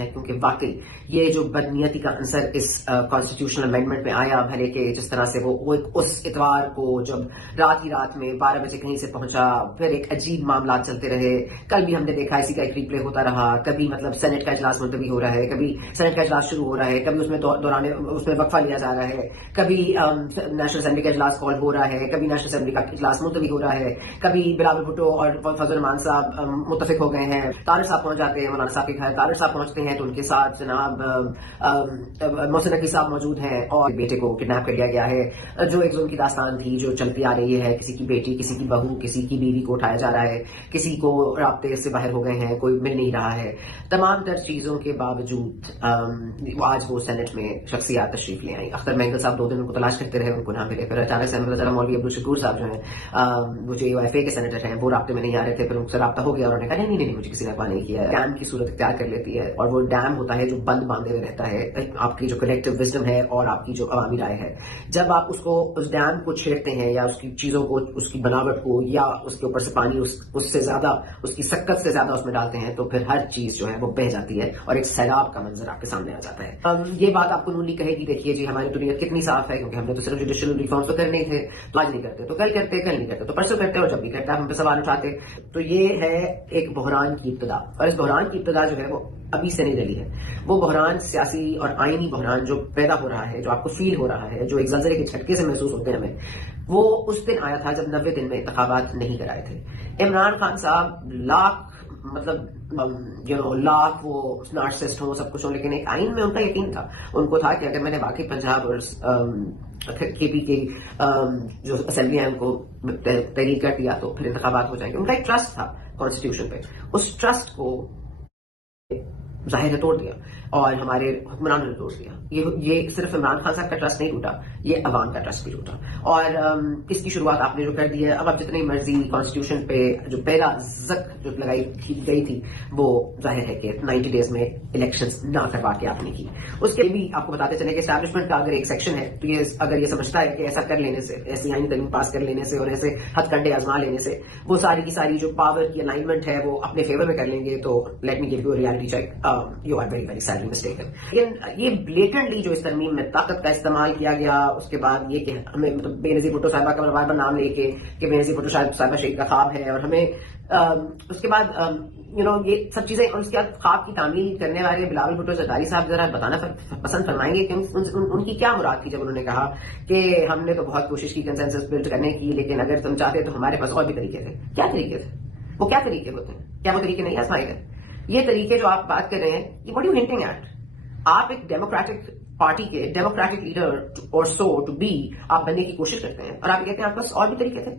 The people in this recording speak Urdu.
ہیں، کیونکہ واقعی یہ جو بدنیتی کا عنصر اس کانسٹیٹیوشنل امینڈمنٹ میں آیا، بھلے کہ جس طرح سے وہ اس اتوار کو جب رات ہی رات میں 12 بجے کہیں سے پہنچا، پھر ایک عجیب معاملات چلتے رہے. کل بھی ہم نے دیکھا اسی کا ایک ریپلے ہوتا رہا. کبھی مطلب سینٹ کا اجلاس ملتوی ہو رہا ہے، کبھی سینٹ کا اجلاس شروع ہو رہا ہے، کبھی اس میں دوران اس میں وقفہ لیا جا رہا ہے، کبھی نیشنل اسمبلی کا اجلاس کال ہو رہا ہے، کبھی نیشنل اسمبلی کا اجلاس ملتوی ہو رہا ہے، کبھی بلاول بھٹو اور فضل الرحمان صاحب متفق ہو گئے ہیں، طارق صاحب پہنچ جاتے ہیں مولانا صاحب کے گھر، طارق صاحب پہنچتے ہیں تو ان کے ساتھ جناب محسن نقوی صاحب موجود ہیں اور بیٹے کو کڈنیپ کر لیا گیا ہے، جو ایک ظلم کی داستان تھی جو چلتی آ رہی ہے. کسی کی بیٹی، کسی کی بہو، کسی کی بیوی کو اٹھایا جا رہا ہے، کسی کو رابطے سے باہر ہو گئے ہیں، کوئی مل نہیں رہا ہے. تمام تر چیزوں کے باوجود آج وہ سینٹ میں شخصیات تشریف لے آئی. اختر مینگل صاحب 2 دن ان کو تلاش کرتے رہے، ان کو نہ ملے. پھر اچانک سے مولوی عبدالشکور صاحب جو ہیں وہ جو UFA کے سینیٹر ہیں، وہ رابطے میں نہیں آ رہے تھے. پھر ان سے رابطہ ہو گیا اور انہوں نے کہا نہیں مجھے کسی نے اغوا نہیں کیا ہے. ڈیم کی صورت اختیار کر لیتی ہے، اور وہ ڈیم ہوتا ہے جو بند باندھے ہوئے رہتا ہے. آپ کی جو کلیکٹو وزڈم ہے اور آپ کی جو عوامی رائے ہے، جب آپ اس ڈیم کو چھیڑتے ہیں یا اس کی چیزوں کو، اس کی بناوٹ کو، یا اس کے اوپر سے پانی اس سے زیادہ، اس کی سکت سے زیادہ اس میں ڈالتے ہیں، تو پھر ہر چیز جو ہے وہ بہہ جاتی ہے اور ایک سیلاب کا منظر آپ کے سامنے آ جاتا ہے. یہ بات آپ کو نون لیگ کہے گی دیکھیے جی ہماری دنیا کتنی صاف ہے، کیونکہ ہم نے تو صرف جوڈیشل ریفارمز تو کرنے تھے، تو آج نہیں کرتے تو کل کرتے، کل نہیں کرتے تو پرسوں کرتے، اور جب بھی کرتا ہم پہ سوال اٹھاتے. تو یہ ہے ایک بحران کی ابتدا، اور اس بحران کی ابتدا جو ہے وہ ابھی سے نہیں ڈلی ہے. وہ بحران سیاسی اور آئینی بحران جو پیدا ہو رہا ہے، جو آپ کو فیل ہو رہا ہے، جو ایک زلزلے کے جھٹکے سے محسوس ہوتے ہیں ہمیں، وہ اس دن آیا تھا جب 90 دن میں انتخابات نہیں کرائے تھے. عمران خان صاحب لاکھ وہ نارسسٹ ہوں، سب کچھ ہوں، لیکن ایک آئین میں ان کا یقین تھا. ان کو تھا کہ اگر میں نے واقعی پنجاب اور KP کی جو اسمبلی ہے ان کو تحریر کر دیا تو پھر انتخابات ہو جائیں گے. ان کا ایک ٹرسٹ تھا کانسٹیٹیوشن پہ، اس ٹرسٹ کو ظاہر نے توڑ دیا اور ہمارے حکمرانوں نے توڑ دیا. یہ صرف عمران خان صاحب کا ٹرسٹ نہیں ٹوٹا، یہ عوام کا ٹرسٹ بھی ٹوٹا. اور اس کی شروعات آپ نے جو کر دی ہے، اب آپ جتنی مرضی کانسٹیٹیوشن پہ جو پہلا زک جو لگائی گئی تھی، وہ ظاہر ہے کہ 90 ڈیز میں الیکشنز نہ کروا کے آپ نے کی. اس کے بھی آپ کو بتاتے چلے کہ اسٹیبلشمنٹ کا اگر ایک سیکشن ہے تو یہ اگر یہ سمجھتا ہے کہ ایسا کر لینے سے، ایسی آئینی ترمیم پاس کر لینے سے اور ایسے ہتھ کنڈے آزما لینے سے وہ ساری کی ساری جو پاور کی الائنمنٹ ہے وہ اپنے فیور میں کر لیں گے، تو let me give you reality check, you are very very sadly mistaken. لیکن یہ بلیٹنٹلی جو اس ترمیم میں طاقت کا استعمال کیا گیا، اس کے بعد یہ کہ ہمیں مطلب بے نظیر بھٹو صاحبہ کا بار بار نام لے کے کہ بے نظیر بھٹو صاحبہ شہید کا خواب ہے، اور ہمیں اس کے بعد یہ سب چیزیں، اس کے بعد خواب کی تعمیل کرنے والے بلاول بھٹو زرداری صاحب ذرا بتانا پسند فرمائیں گے کہ ان کی کیا مراد تھی جب انہوں نے کہا کہ ہم نے تو بہت کوشش کی کنسنسس بلڈ کرنے کی، لیکن اگر تم چاہتے تو ہمارے پاس اور بھی طریقے تھے. کیا طریقے تھے؟ وہ کیا طریقے ہوتے ہیں؟ کیا وہ طریقے نہیں آزمائے گئے؟ یہ طریقے جو آپ بات کر رہے ہیں، یہ واٹ یو ہنٹنگ ایٹ؟ آپ ایک ڈیموکریٹک پارٹی کے ڈیموکریٹک لیڈر اور سو ٹو بی آپ بننے کی کوشش کرتے ہیں، اور آپ کہتے ہیں آپ کے پاس اور بھی طریقے تھے.